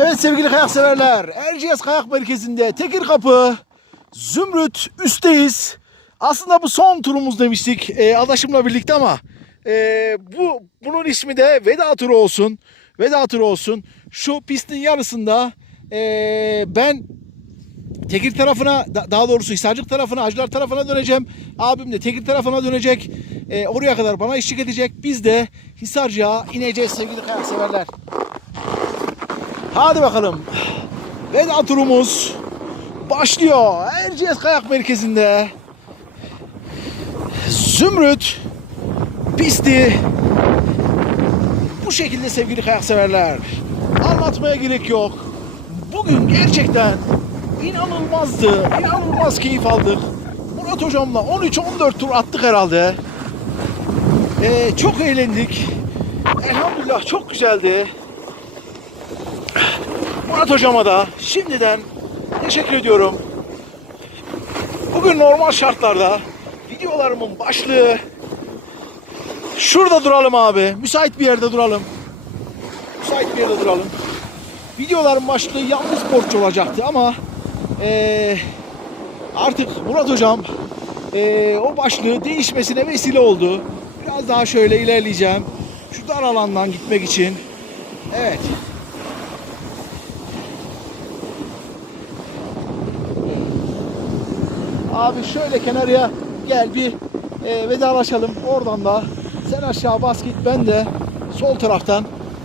Evet sevgili kayak severler, Erciyes Kayak Merkezi'nde Tekir Kapı, Zümrüt üstteyiz. Aslında bu son turumuz demiştik e, adaşımla birlikte ama e, bu bunun ismi de veda turu olsun. Veda turu olsun. Şu pistin yarısında e, ben Tekir tarafına da- daha doğrusu Hisarcık tarafına, Acılar tarafına döneceğim. Abim de Tekir tarafına dönecek. E, oraya kadar bana eşlik edecek. Biz de Hisarcık'a ineceğiz sevgili kayak severler. Hadi bakalım. Veda turumuz başlıyor. Erciyes Kayak Merkezi'nde. Zümrüt pisti bu şekilde sevgili kayak severler. Anlatmaya gerek yok. Bugün gerçekten inanılmazdı. İnanılmaz keyif aldık. Murat hocamla 13-14 tur attık herhalde. Ee, çok eğlendik. Elhamdülillah çok güzeldi. Murat hocama da şimdiden teşekkür ediyorum. Bugün normal şartlarda videolarımın başlığı şurada duralım abi. Müsait bir yerde duralım. Müsait bir yerde duralım. Videoların başlığı yalnız sporcu olacaktı ama eee, artık Murat hocam eee, o başlığı değişmesine vesile oldu. Biraz daha şöyle ilerleyeceğim. Şu dar alandan gitmek için. Evet. Abi şöyle kenarıya gel bir e, vedalaşalım. Oradan da sen aşağı bas git ben de sol taraftan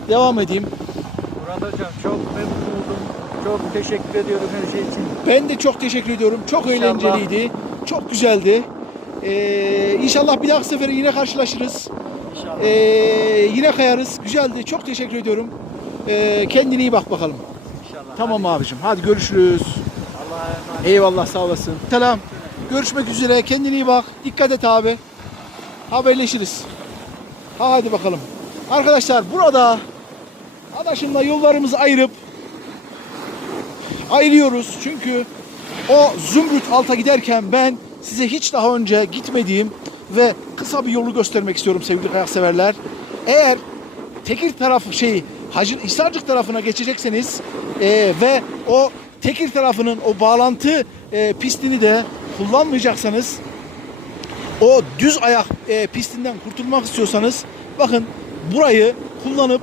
devam edeyim. Murat Hocam çok memnun oldum. Çok teşekkür ediyorum her şey için. Ben de çok teşekkür ediyorum. Çok İnşallah. eğlenceliydi. Çok güzeldi. Ee, inşallah bir dahaki sefere yine karşılaşırız. İnşallah. Ee, yine kayarız. Güzeldi. Çok teşekkür ediyorum. Ee, kendine iyi bak bakalım. İnşallah. Tamam abicim. Hadi görüşürüz. Allah'a emanet. Eyvallah sağ olasın. Selam. Görüşmek üzere. Kendine iyi bak. Dikkat et abi. Haberleşiriz. Hadi bakalım. Arkadaşlar burada adaşımla yollarımızı ayırıp ayırıyoruz. Çünkü o Zümrüt alta giderken ben size hiç daha önce gitmediğim ve kısa bir yolu göstermek istiyorum sevgili kayak severler. Eğer Tekir tarafı şey Hacı Hisarcık tarafına geçecekseniz e, ve o Tekir tarafının o bağlantı e, pistini de kullanmayacaksanız o düz ayak e, pistinden kurtulmak istiyorsanız bakın burayı kullanıp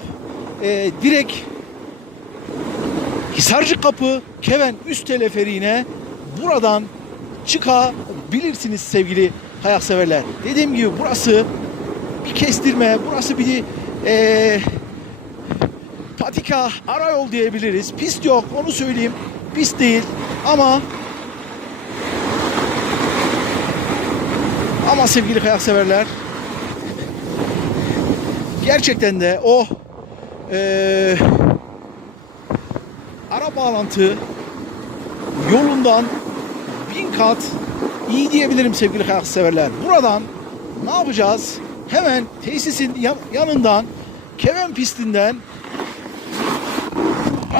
e, direkt Hisarcık Kapı Keven üst teleferiğine buradan çıkabilirsiniz sevgili kayak severler. Dediğim gibi burası bir kestirme, burası bir e, patika, arayol diyebiliriz. Pist yok, onu söyleyeyim. Pist değil ama ama sevgili kayak severler gerçekten de o e, ara bağlantı yolundan bin kat iyi diyebilirim sevgili kayak severler. Buradan ne yapacağız? Hemen tesisin yan- yanından Keven pistinden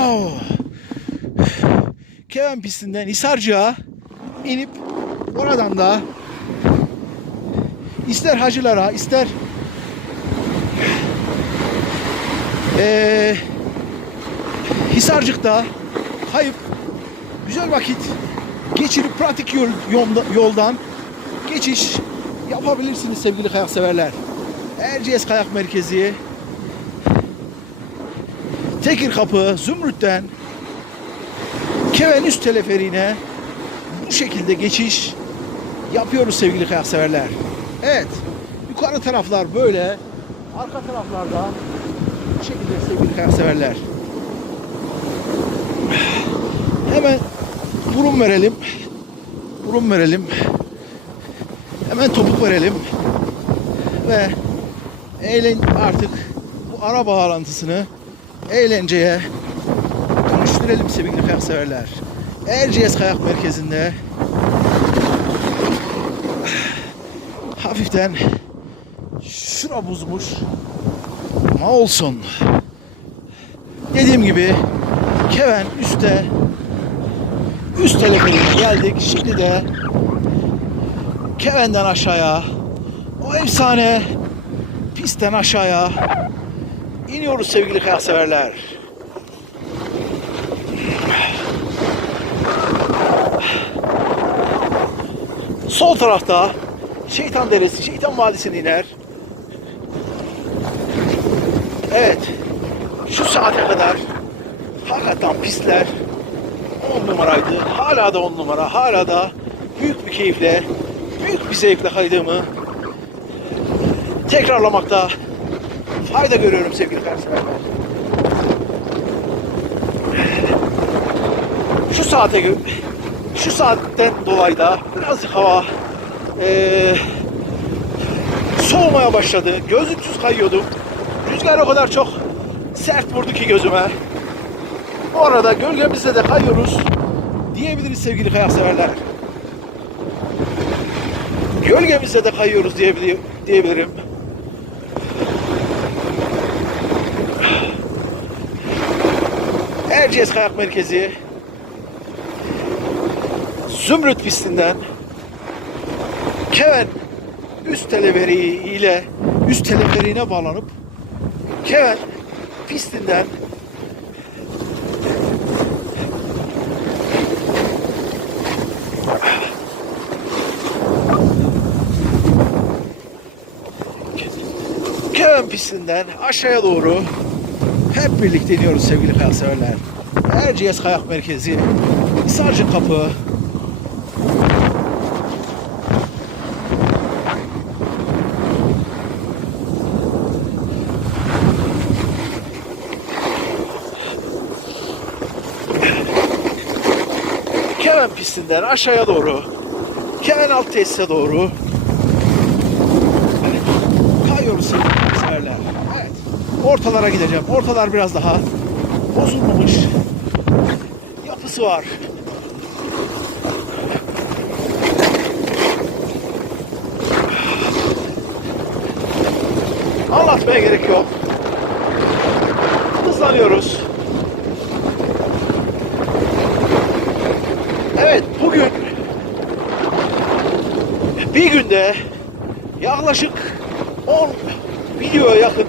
oh, Keven pistinden Hisarcık'a inip oradan da ister hacılara ister eee Hisarcık'ta kayıp güzel vakit geçirip pratik yol, yolda- yoldan geçiş yapabilirsiniz sevgili kayak severler. Erciyes Kayak Merkezi Tekir Kapı Zümrüt'ten Keven üst teleferiğine bu şekilde geçiş yapıyoruz sevgili kayak severler. Evet. Yukarı taraflar böyle. Arka taraflarda bu şekilde sevgili kayak severler. Hemen burun verelim. Burun verelim. Hemen topuk verelim. Ve eğlen artık bu ara bağlantısını eğlenceye dönüştürelim sevgili kayak severler. Erciyes Kayak Merkezi'nde hafiften şura bozulmuş ama olsun. Dediğim gibi Keven üstte üst teleferine geldik. Şimdi de Keven'den aşağıya o efsane pistten aşağıya iniyoruz sevgili kayaseverler. Sol tarafta Şeytan Deresi, Şeytan Vadisi'ne iner. Evet. Şu saate kadar hakikaten pistler 10 numaraydı. Hala da 10 numara. Hala da büyük bir keyifle, büyük bir zevkle kaydığımı tekrarlamakta fayda görüyorum sevgili kardeşler. Şu saate şu saatten dolayı da birazcık hava eee, soğumaya başladı. Gözlüksüz kayıyordum. Rüzgar o kadar çok sert vurdu ki gözüme. Bu arada gölgemizde de kayıyoruz diyebiliriz sevgili kayak severler. Gölgemizde de kayıyoruz diyebilir, diyebilirim. Erciyes Kayak Merkezi Zümrüt pistinden Keven üst televeriği ile üst televeriğine bağlanıp Keven pistinden Keven pistinden aşağıya doğru hep birlikte iniyoruz sevgili kayak severler. Erciyes Kayak Merkezi, Sarcı Kapı, Keven pistinden aşağıya doğru, Keven alt tesise doğru Evet, kayıyoruz sevgili. Evet, ortalara gideceğim. Ortalar biraz daha bozulmamış yapısı var. Anlatmaya gerek yok. Hızlanıyoruz. Evet bugün bir günde yaklaşık 10 videoya yakın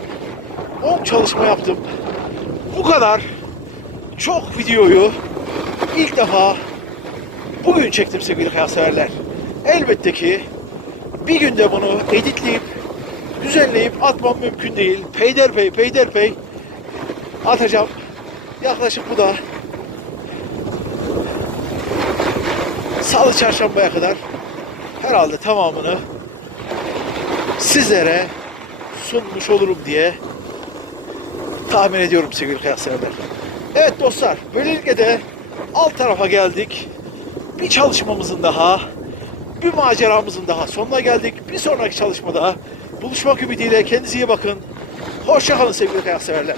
10 çalışma yaptım. Bu kadar çok videoyu ilk defa bugün çektim sevgili kıyafetseverler. Elbette ki bir günde bunu editleyip düzenleyip atmam mümkün değil. Peyderpey, peyderpey atacağım. Yaklaşık bu da salı çarşambaya kadar herhalde tamamını sizlere sunmuş olurum diye tahmin ediyorum sevgili kıyafetseverler. Evet dostlar, böylelikle de alt tarafa geldik. Bir çalışmamızın daha, bir maceramızın daha sonuna geldik. Bir sonraki çalışmada buluşmak ümidiyle kendinize iyi bakın. Hoşçakalın sevgili kıyafetseverler.